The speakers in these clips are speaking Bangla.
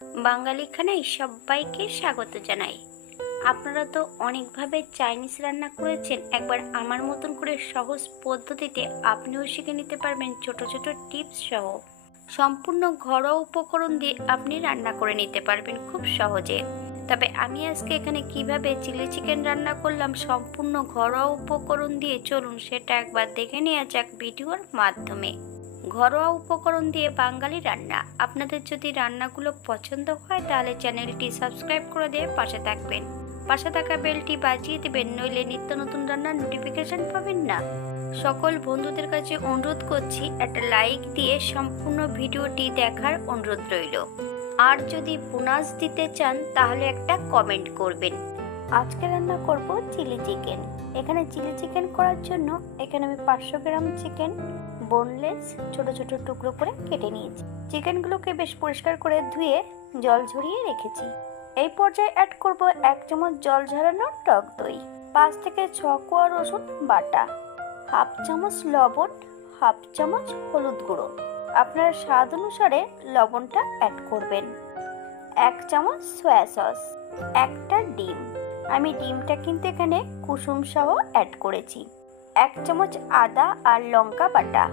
বাঙালি খানায় সবাইকে স্বাগত জানাই। আপনারা তো অনেকভাবে চাইনিজ রান্না করেছেন, একবার আমার মতন করে সহজ পদ্ধতিতে আপনিও শিখে নিতে পারবেন। ছোট ছোট টিপস সহ সম্পূর্ণ ঘরোয়া উপকরণ দিয়ে আপনি রান্না করে নিতে পারবেন খুব সহজে। তবে আমি আজকে এখানে কিভাবে চিলি চিকেন রান্না করলাম সম্পূর্ণ ঘরোয়া উপকরণ দিয়ে, চলুন সেটা একবার দেখে নেওয়া যাক ভিডিওর মাধ্যমে। ঘরোয়া উপকরণ দিয়ে বাঙালি রান্না। আপনাদের যদি রান্নাগুলো পছন্দ হয় তাহলে চ্যানেলটি সাবস্ক্রাইব করে দিয়ে পাশে থাকবেন, পাশে থাকা বেলটি বাজিয়ে দেবেন, নইলে নিত্য নতুন রান্নার নোটিফিকেশন পাবেন না। সকল বন্ধুদের কাছে অনুরোধ করছি একটা লাইক দিয়ে সম্পূর্ণ ভিডিওটি দেখার অনুরোধ রইল। আর যদি বোনাস দিতে চান তাহলে একটা কমেন্ট করবেন। আজকে রান্না করব চিলি চিকেন। এখানে চিলি চিকেন করার জন্য এখানে আমি 500 গ্রাম চিকেন বোনলেস ছোট ছোট টুকরো করে কেটে নিয়েছি। চিকেনগুলোকে বেশ পরিষ্কার করে ধুয়ে জল ঝরিয়ে রেখেছি। এই পর্যায়ে অ্যাড করব 1 চামচ জল ঝরানো টক দই, 5 থেকে 6 কোয়া রসুন বাটা, হাফ চামচ লবণ, হাফ চামচ হলুদ গুঁড়ো, আপনার স্বাদ অনুসারে লবণটা অ্যাড করবেন, 1 চামচ সয়া সস, একটা ডিম। আমি ডিমটা কিন্তু এখানে কুসুম সহ অ্যাড করেছি। 1 চামচ আদা আর লঙ্কা বাটা,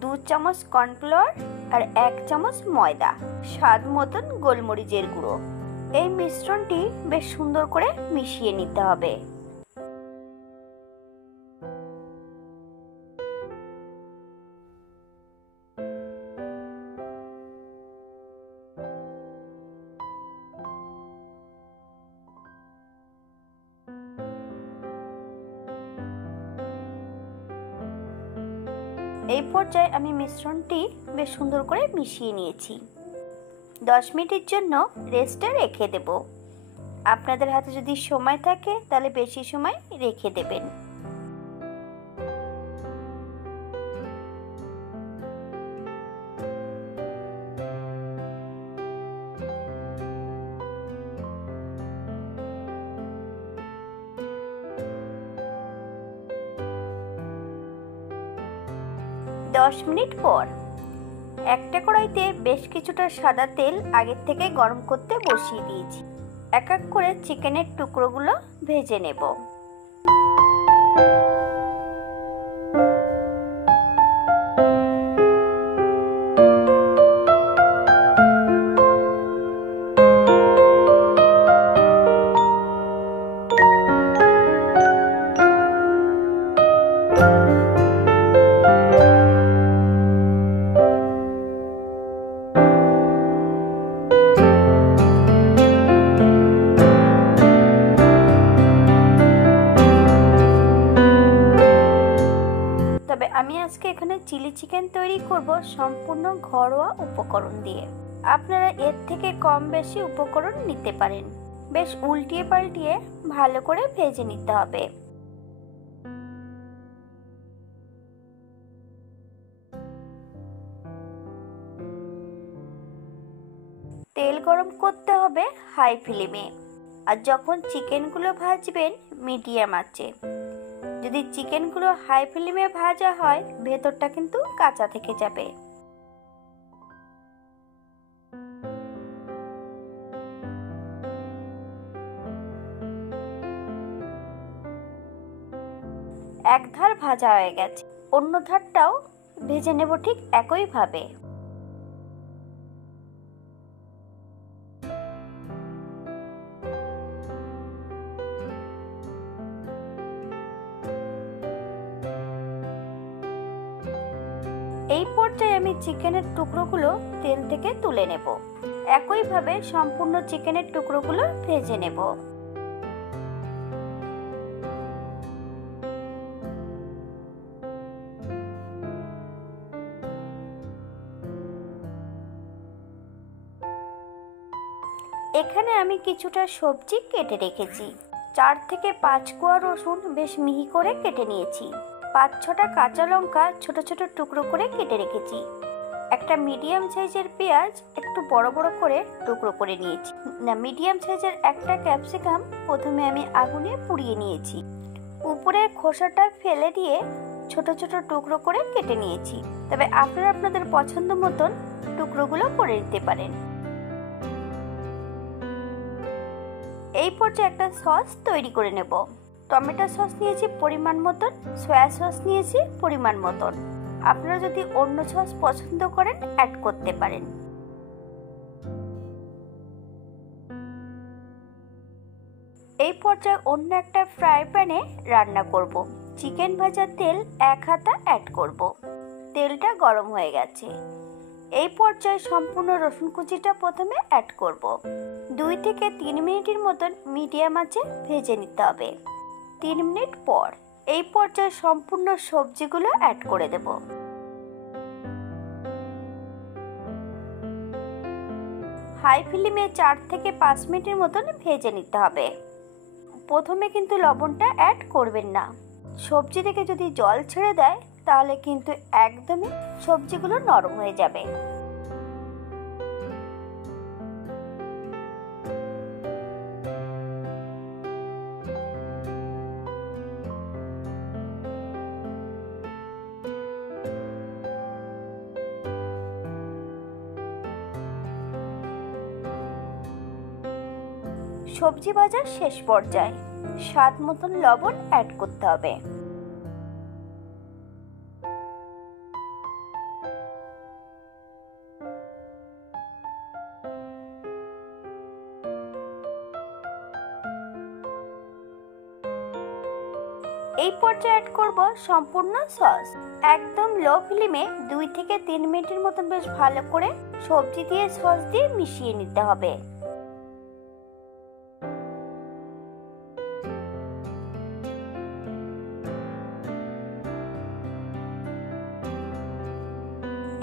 2 চামচ কর্নফ্লাওয়ার আর 1 চামচ ময়দা, স্বাদ মতন গোলমরিচের গুঁড়ো। এই মিশ্রণটি বেশ সুন্দর করে মিশিয়ে নিতে হবে। এই পর্যায়ে আমি মিশ্রণটি বেশ সুন্দর করে মিশিয়ে নিয়েছি। 10 মিনিটের জন্য রেস্টে রেখে দেব। আপনাদের হাতে যদি সময় থাকে তাহলে বেশি সময় রেখে দেবেন। দশ মিনিট পর একটা কড়াইতে বেশ কিছুটা সাদা তেল আগের থেকে গরম করতে বসিয়ে দিয়েছি। এক এক করে চিকেনের টুকরোগুলো ভেজে নেব। তবে আমি আজকে এখানে চিলি চিকেন তৈরি করব সম্পূর্ণ ঘরোয়া উপকরণ দিয়ে। আপনারা এর থেকে কম বেশি উপকরণ নিতে পারেন। বেশ উল্টিয়ে পাল্টিয়ে ভালো করে ভেজে নিতে হবে। তেল গরম করতে হবে হাই ফ্লেমে, আর যখন চিকেনগুলো ভাজবেন মিডিয়াম আঁচে। যদি চিকেনগুলো হাই ফ্লেমে ভাজা হয় ভেতরটা কিন্তু কাঁচা থেকে যাবে। এক ধার ভাজা হয়ে গেছে, অন্য ধারটাও ভেজে নেব ঠিক একইভাবে। এই পর্যায়ে আমি চিকেনের টুকরোগুলো তেল থেকে তুলে নেব। একইভাবে সম্পূর্ণ চিকেনের টুকরোগুলো ভেজে নেব। এখানে আমি কিছুটা সবজি কেটে রেখেছি। 4 থেকে 5 কোয়া রসুন বেশ মিহি করে কেটে নিয়েছি। 5-6টা কাঁচা লঙ্কা ছোট ছোট টুকরো করে কেটে রেখেছি। একটা মিডিয়াম সাইজের পেঁয়াজ একটু বড় বড় করে টুকরো করে নিয়েছি। মিডিয়াম সাইজের একটা ক্যাপসিকাম প্রথমে আমি আগুনে পুড়িয়ে নিয়েছি। উপরের খোসাটা ফেলে দিয়ে ছোট ছোট টুকরো করে কেটে নিয়েছি। তবে আপনারা আপনাদের পছন্দ মতন টুকরোগুলো করে নিতে পারেন। এই পর্যায়ে একটা সস তৈরি করে নেব। টমেটো সস নিয়েছি পরিমাণ মতন, সয়া সস নিয়েছি পরিমাণ মতন। আপনারা যদি অন্য সস পছন্দ করেন অ্যাড করতে পারেন। এই পর্যায়ে অন্য একটা ফ্রাই প্যানে রান্না করব। চিকেন ভাজার তেল 1 হাতা অ্যাড করব। তেলটা গরম হয়ে গেছে। এই পর্যায়ে সম্পূর্ণ রসুন কুচিটা প্রথমে অ্যাড করব। 2 থেকে 3 মিনিটের মতন মিডিয়াম আঁচে ভেজে নিতে হবে। 3 মিনিট পর এই পর্যায়ে সম্পূর্ণ সবজিগুলো অ্যাড করে দেব। হাই ফ্লেমে 4 থেকে 5 মিনিটের মতন ভেজে নিতে হবে। প্রথমে কিন্তু লবণটা অ্যাড করবেন না। সবজি থেকে যদি জল ছেড়ে দেয় তাহলে কিন্তু একদমই সবজিগুলো নরম হয়ে যাবে। সবজি ভাজার শেষ পর্যায়ে স্বাদ মতন লবণ অ্যাড করতে হবে। এই পর্যায়ে অ্যাড করব সম্পূর্ণ সস। একদম লো ফ্লেমে 2 থেকে 3 মিনিটের মতন বেশ ভালো করে সবজি দিয়ে সস দিয়ে মিশিয়ে নিতে হবে।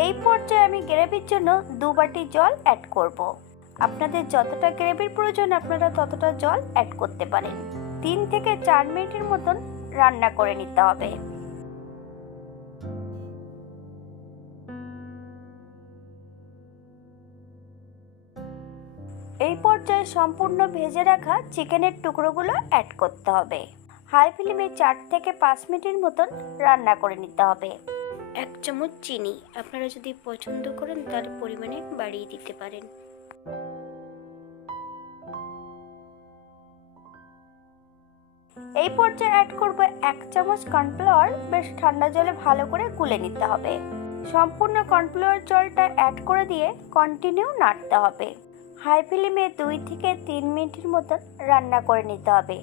এই পর্যায়ে আমি গ্রেভির জন্য 2 বাটি জল অ্যাড করব। আপনাদের যতটা গ্রেভির প্রয়োজন আপনারা ততটা জল অ্যাড করতে পারেন। 3 থেকে 4 মিনিটের মতন রান্না করে নিতে হবে। এই পর্যায়ে সম্পূর্ণ ভেজে রাখা চিকেনের টুকরোগুলো অ্যাড করতে হবে। হাই ফ্লেমে 4 থেকে 5 মিনিটের মতন রান্না করে নিতে হবে। 1 চামচ চিনি, আপনারা যদি পছন্দ করেন তার পরিমাণে বাড়িয়ে দিতে পারেন। এই পর্যায়ে অ্যাড করব 1 চামচ কর্নফ্লাওয়ার। বেশ ঠান্ডা জলে ভালো করে গুলে নিতে হবে। সম্পূর্ণ কর্নফ্লাওয়ার জলটা অ্যাড করে দিয়ে কন্টিনিউ নাড়তে হবে। হাই ফ্লেমে 2 থেকে 3 মিনিটের মতন রান্না করে নিতে হবে।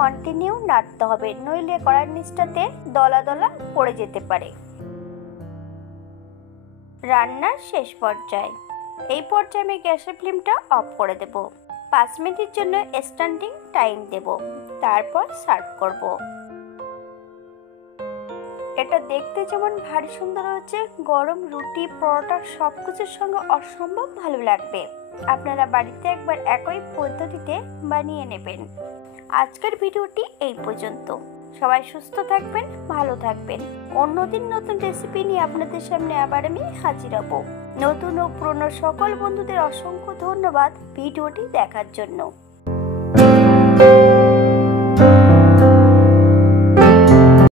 কন্টিনিউ নাড়তে হবে, নইলে কড়াইয়ের নিচটাতে দলা দলা পড়ে যেতে পারে। রান্নার শেষ পর্যায়ে এই পর্যায়ে আমি গ্যাসের ফ্লেমটা অফ করে দেব। 5 মিনিটের জন্য স্ট্যান্ডিং টাইম দেব, তারপর সার্ভ করব। এটা দেখতে যেমন ভারী সুন্দর হচ্ছে, গরম রুটি পরোটা সবকিছুর সঙ্গে অসম্ভব ভালো লাগবে। আপনারা বাড়িতে একবার একই পদ্ধতিতে বানিয়ে নেবেন। আজকের ভিডিওটি এই পর্যন্ত। সবাই সুস্থ থাকবেন, ভালো থাকবেন। অন্যদিন নতুন রেসিপি নিয়ে আপনাদের সামনে আবার আমি হাজির হব। নতুন ও পুরনো সকল বন্ধুদের অসংখ্য ধন্যবাদ ভিডিওটি দেখার জন্য।